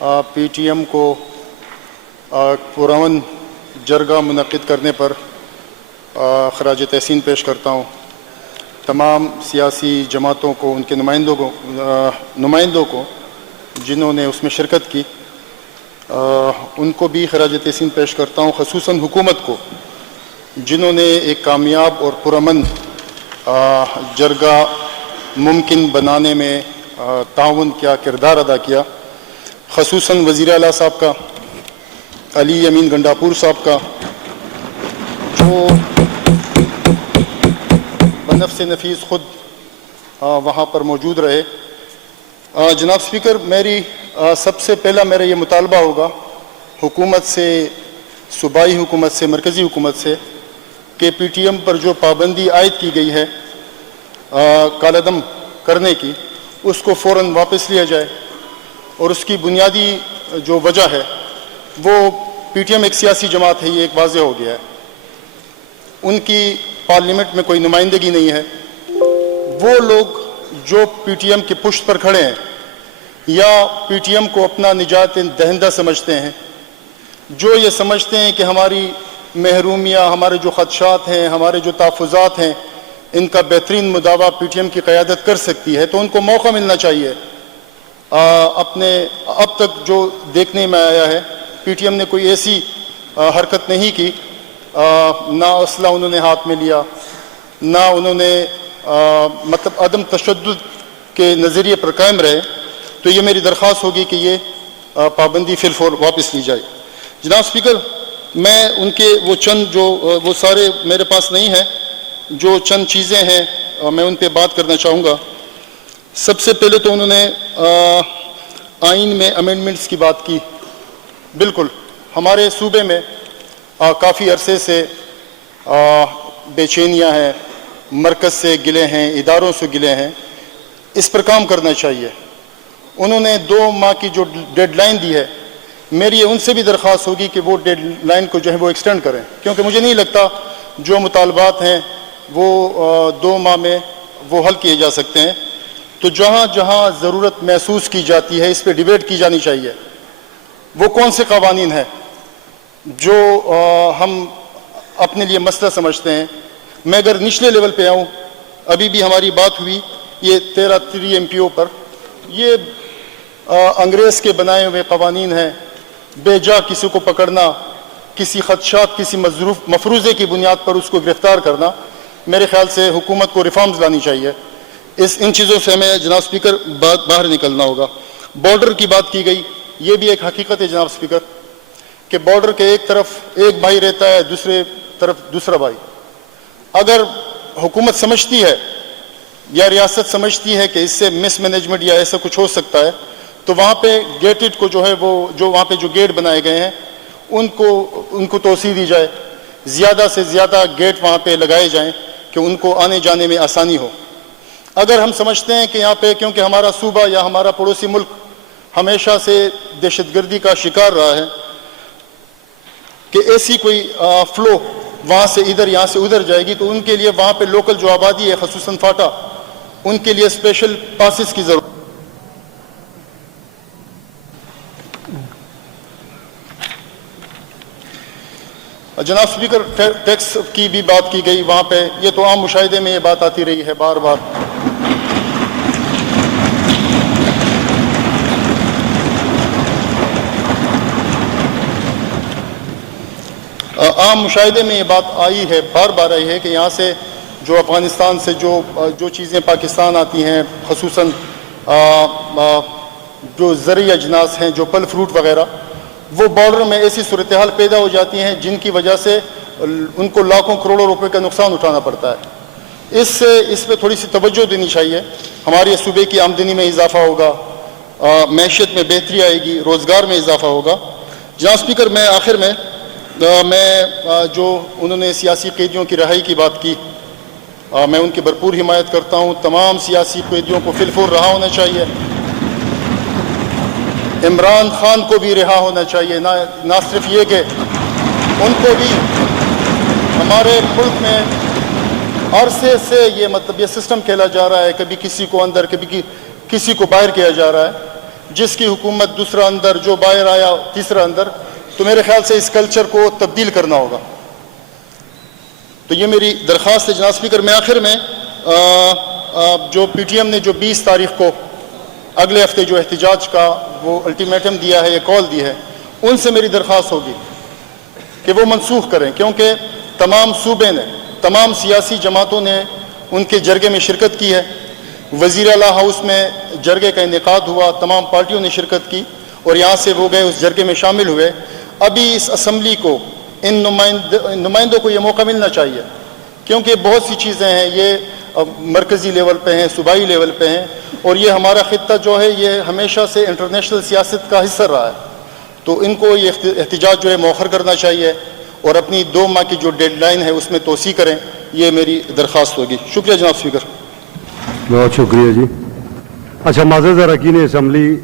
P T M کو پرامن جرگہ منعقد کرنے پر خراج تحسین پیش کرتا ہوں۔ تمام سیاسی جماعتوں کو، ان کے نمائندوں کو جنہوں نے اس میں شرکت کی، ان کو بھی خراج تحسین پیش کرتا ہوں، خصوصاً حکومت کو جنہوں نے ایک کامیاب اور پرامن جرگہ ممکن بنانے میں تعاون کیا، کردار ادا کیا، خصوصاً وزیر اعلیٰ صاحب کا، علی امین گنڈاپور صاحب کا، جو بنفس نفیس خود وہاں پر موجود رہے۔ جناب اسپیکر، سب سے پہلا میرا یہ مطالبہ ہوگا حکومت سے، صوبائی حکومت سے، مرکزی حکومت سے، کہ پی ٹی ایم پر جو پابندی عائد کی گئی ہے کالعدم کرنے کی، اس کو فوراً واپس لیا جائے۔ اور اس کی بنیادی جو وجہ ہے وہ پی ٹی ایم ایک سیاسی جماعت ہے، یہ ایک واضح ہو گیا ہے۔ ان کی پارلیمنٹ میں کوئی نمائندگی نہیں ہے۔ وہ لوگ جو پی ٹی ایم کی پشت پر کھڑے ہیں یا پی ٹی ایم کو اپنا نجات دہندہ سمجھتے ہیں، جو یہ سمجھتے ہیں کہ ہماری محرومیہ، ہمارے جو خدشات ہیں، ہمارے جو تحفظات ہیں، ان کا بہترین مداوع پی ٹی ایم کی قیادت کر سکتی ہے، تو ان کو موقع ملنا چاہیے۔ اب تک جو دیکھنے میں آیا ہے، پی ٹی ایم نے کوئی ایسی حرکت نہیں کی، نہ اسلحہ انہوں نے ہاتھ میں لیا، نہ انہوں نے مطلب عدم تشدد کے نظریے پر قائم رہے۔ تو یہ میری درخواست ہوگی کہ یہ پابندی فی الفور واپس لی جائے۔ جناب اسپیکر، میں ان کے وہ سارے میرے پاس نہیں ہیں، جو چند چیزیں ہیں میں ان پہ بات کرنا چاہوں گا۔ سب سے پہلے تو انہوں نے آئین میں امینڈمنٹس کی بات کی۔ بالکل ہمارے صوبے میں کافی عرصے سے بے چینیاں ہیں، مرکز سے گلے ہیں، اداروں سے گلے ہیں، اس پر کام کرنا چاہیے۔ انہوں نے 2 ماہ کی جو ڈیڈ لائن دی ہے، میری ان سے بھی درخواست ہوگی کہ وہ ڈیڈ لائن کو جو ہے وہ ایکسٹینڈ کریں، کیونکہ مجھے نہیں لگتا جو مطالبات ہیں وہ 2 ماہ میں وہ حل کیے جا سکتے ہیں۔ تو جہاں جہاں ضرورت محسوس کی جاتی ہے، اس پہ ڈیبیٹ کی جانی چاہیے۔ وہ کون سے قوانین ہیں جو ہم اپنے لیے مسئلہ سمجھتے ہیں؟ میں اگر نچلے لیول پہ آؤں، ابھی بھی ہماری بات ہوئی یہ 13 ایم پی او پر، یہ انگریز کے بنائے ہوئے قوانین ہیں۔ بے جا کسی کو پکڑنا، کسی خدشات، کسی مفروضے کی بنیاد پر اس کو گرفتار کرنا، میرے خیال سے حکومت کو ریفارمز لانی چاہیے۔ ان چیزوں سے ہمیں جناب اسپیکر باہر نکلنا ہوگا۔ بارڈر کی بات کی گئی، یہ بھی ایک حقیقت ہے جناب اسپیکر کہ بارڈر کے ایک طرف ایک بھائی رہتا ہے، دوسرے طرف دوسرا بھائی۔ اگر حکومت سمجھتی ہے یا ریاست سمجھتی ہے کہ اس سے مس مینجمنٹ یا ایسا کچھ ہو سکتا ہے، تو وہاں پہ گیٹڈ کو جو ہے وہ جو وہاں پہ جو گیٹ بنائے گئے ہیں ان کو توسیع دی جائے، زیادہ سے زیادہ گیٹ وہاں پہ لگائے جائیں کہ ان کو آنے جانے میں آسانی ہو۔ اگر ہم سمجھتے ہیں کہ یہاں پہ کیونکہ ہمارا صوبہ یا ہمارا پڑوسی ملک ہمیشہ سے دہشت گردی کا شکار رہا ہے، کہ ایسی کوئی فلو وہاں سے ادھر یہاں سے ادھر جائے گی، تو ان کے لیے وہاں پہ لوکل جو آبادی ہے، خصوصاً فاٹا، ان کے لیے اسپیشل پاسز کی ضرورت۔ جناب اسپیکر، ٹیکس کی بھی بات کی گئی وہاں پہ، یہ تو عام مشاہدے میں یہ بات آتی رہی ہے بار بار۔ عام مشاہدے میں یہ بات آئی ہے، بار بار آئی ہے کہ یہاں سے جو افغانستان سے جو چیزیں پاکستان آتی ہیں، خصوصاً جو زرعی اجناس ہیں، جو پھل فروٹ وغیرہ، وہ بارڈر میں ایسی صورتحال پیدا ہو جاتی ہیں جن کی وجہ سے ان کو لاکھوں کروڑوں روپے کا نقصان اٹھانا پڑتا ہے۔ اس پہ تھوڑی سی توجہ دینی چاہیے۔ ہمارے صوبے کی آمدنی میں اضافہ ہوگا، معیشت میں بہتری آئے گی، روزگار میں اضافہ ہوگا۔ جناب اسپیکر، میں آخر میں جو انہوں نے سیاسی قیدیوں کی رہائی کی بات کی، میں ان کی بھرپور حمایت کرتا ہوں۔ تمام سیاسی قیدیوں کو فی الفور رہا ہونا چاہیے۔ عمران خان کو بھی رہا ہونا چاہیے، نہ صرف یہ کہ ان کو بھی ہمارے ملک میں عرصے سے یہ سسٹم کھیلا جا رہا ہے، کبھی کسی کو اندر کبھی کسی کو باہر کیا جا رہا ہے۔ جس کی حکومت دوسرا اندر, جو باہر آیا تیسرا اندر. تو میرے خیال سے اس کلچر کو تبدیل کرنا ہوگا. تو یہ میری درخواست ہے جناب اسپیکر. میں آخر میں جو پی ٹی ایم نے جو 20 تاریخ کو اگلے ہفتے جو احتجاج کا وہ الٹیمیٹم دیا ہے, یہ کال دی ہے, ان سے میری درخواست ہوگی کہ وہ منسوخ کریں, کیونکہ تمام صوبے نے, تمام سیاسی جماعتوں نے ان کے جرگے میں شرکت کی ہے. وزیر اعلیٰ ہاؤس میں جرگے کا انعقاد ہوا, تمام پارٹیوں نے شرکت کی اور یہاں سے وہ گئے اس جرگے میں شامل ہوئے. ابھی اس اسمبلی کو, ان نمائندوں کو یہ موقع ملنا چاہیے, کیونکہ بہت سی چیزیں ہیں, یہ مرکزی لیول پہ ہیں, صوبائی لیول پہ ہیں, اور یہ ہمارا خطہ جو ہے یہ ہمیشہ سے انٹرنیشنل سیاست کا حصہ رہا ہے. تو ان کو یہ احتجاج جو ہے مؤخر کرنا چاہیے اور اپنی 2 ماہ کی جو ڈیڈ لائن ہے اس میں توسیع کریں. یہ میری درخواست ہوگی. شکریہ جناب اسپیکر. بہت شکریہ جی. اچھا, معزز اراکین اسمبلی,